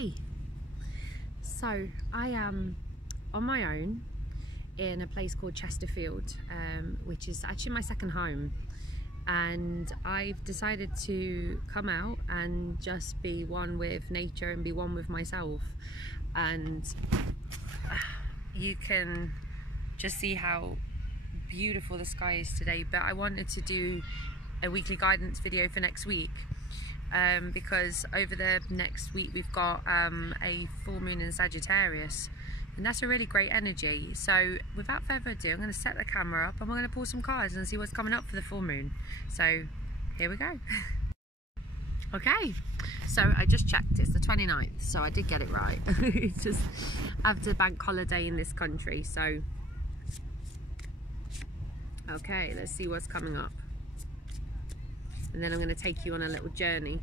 Okay, so I am on my own in a place called Chesterfield, which is actually my second home, and I've decided to come out and just be one with nature and be one with myself. And you can just see how beautiful the sky is today, but I wanted to do a weekly guidance video for next week, because over the next week we've got a full moon in Sagittarius, and that's a really great energy. So without further ado, I'm going to set the camera up and we're going to pull some cards and see what's coming up for the full moon. So here we go. Okay, so I just checked, it's the 29th, so I did get it right. It's just after bank holiday in this country. So okay, let's see what's coming up, and then I'm going to take you on a little journey.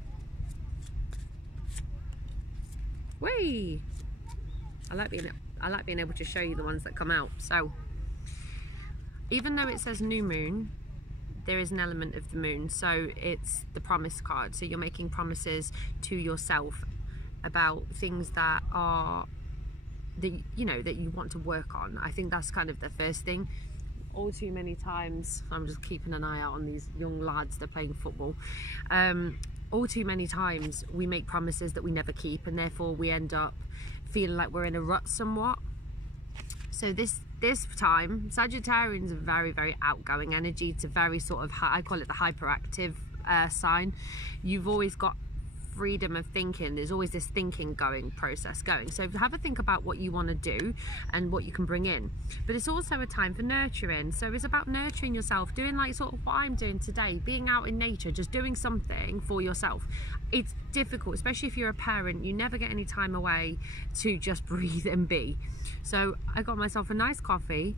Whee! I like being able to show you the ones that come out. So even though it says new moon, there is an element of the moon. So it's the promise card. So you're making promises to yourself about things that are, that you want to work on. I think that's kind of the first thing. All too many times, I'm just keeping an eye out on these young lads, they're playing football. All too many times we make promises that we never keep, and therefore we end up feeling like we're in a rut somewhat. So this time, Sagittarius is a very, very outgoing energy. It's a very sort of, I call it the hyperactive sign. You've always got freedom of thinking. There's always this thinking process going. So have a think about what you want to do and what you can bring in. But it's also a time for nurturing. So it's about nurturing yourself, doing like sort of what I'm doing today, being out in nature, just doing something for yourself. It's difficult, especially if you're a parent. You never get any time away to just breathe and be. So I got myself a nice coffee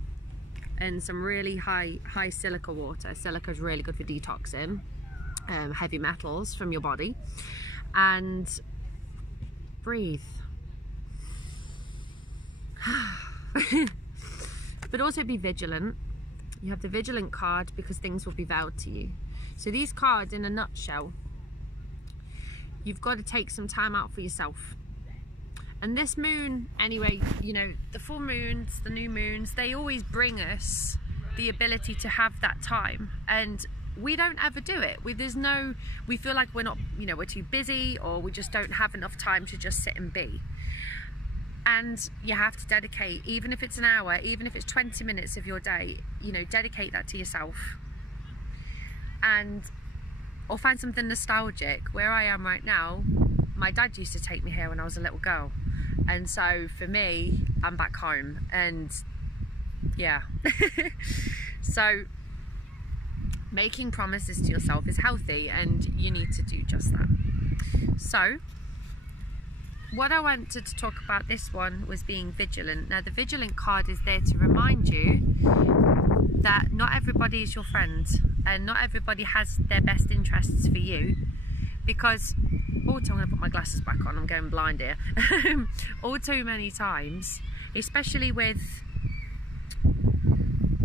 and some really high silica water. Silica is really good for detoxing heavy metals from your body. And breathe. But also be vigilant. You have the vigilant card because things will be vowed to you. So these cards, in a nutshell, you've got to take some time out for yourself. And this moon, anyway, the full moons, the new moons, they always bring us the ability to have that time, and we don't ever do it. We feel like we're not, we're too busy, or we just don't have enough time to just sit and be. And you have to dedicate, even if it's an hour, even if it's 20 minutes of your day, dedicate that to yourself. Or find something nostalgic. Where I am right now, my dad used to take me here when I was a little girl. And so for me, I'm back home, and yeah. So making promises to yourself is healthy, and you need to do just that. So what I wanted to talk about this one was being vigilant. Now the vigilant card is there to remind you that not everybody is your friend, and not everybody has their best interests for you, because I'm going to put my glasses back on, I'm going blind here. All too many times, especially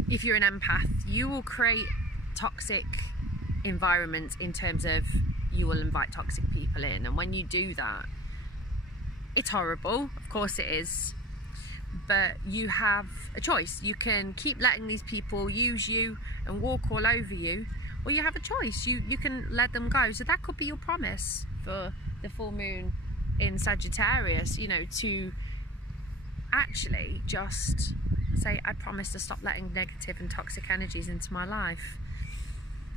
if you're an empath, you will create toxic environments in terms of you will invite toxic people in, and when you do that, it's horrible, of course it is, but you have a choice. You can keep letting these people use you and walk all over you, or you have a choice. You can let them go. So that could be your promise for the full moon in Sagittarius, to actually just say, I promise to stop letting negative and toxic energies into my life.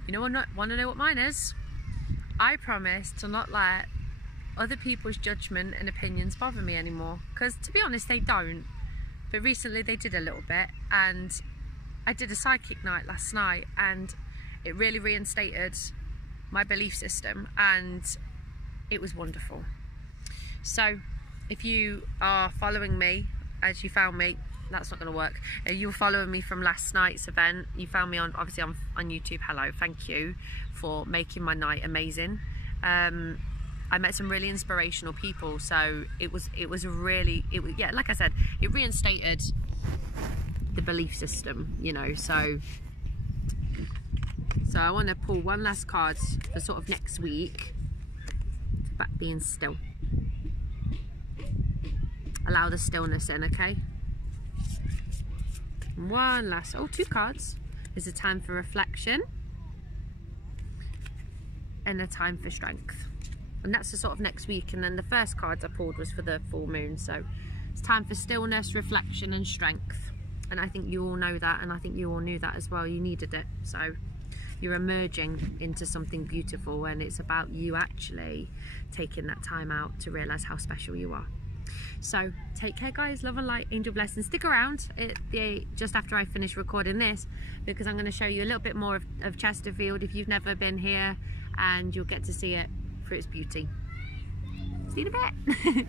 Want to know what mine is? I promise to not let other people's judgment and opinions bother me anymore, because to be honest, they don't. But recently they did a little bit, and I did a psychic night last night, and it really reinstated my belief system, and it was wonderful. So if you are following me as you found me, that's not going to work. If you're following me from last night's event, you found me on YouTube. Hello, thank you for making my night amazing. I met some really inspirational people, so it was yeah, like I said, it reinstated the belief system, so I want to pull one last card for sort of next week. It's about being still. allow the stillness in, okay? One last, oh, 2 cards. Is a time for reflection and a time for strength. And that's the sort of next week. And then the first cards I pulled was for the full moon. So it's time for stillness, reflection and strength. And I think you all know that, and I think you all knew that as well. You needed it. So you're emerging into something beautiful, and it's about you actually taking that time out to realize how special you are. So take care, guys. Love and light, angel blessings. Stick around just after I finish recording this, because I'm going to show you a little bit more of Chesterfield if you've never been here, and you'll get to see it for its beauty. See you in a bit.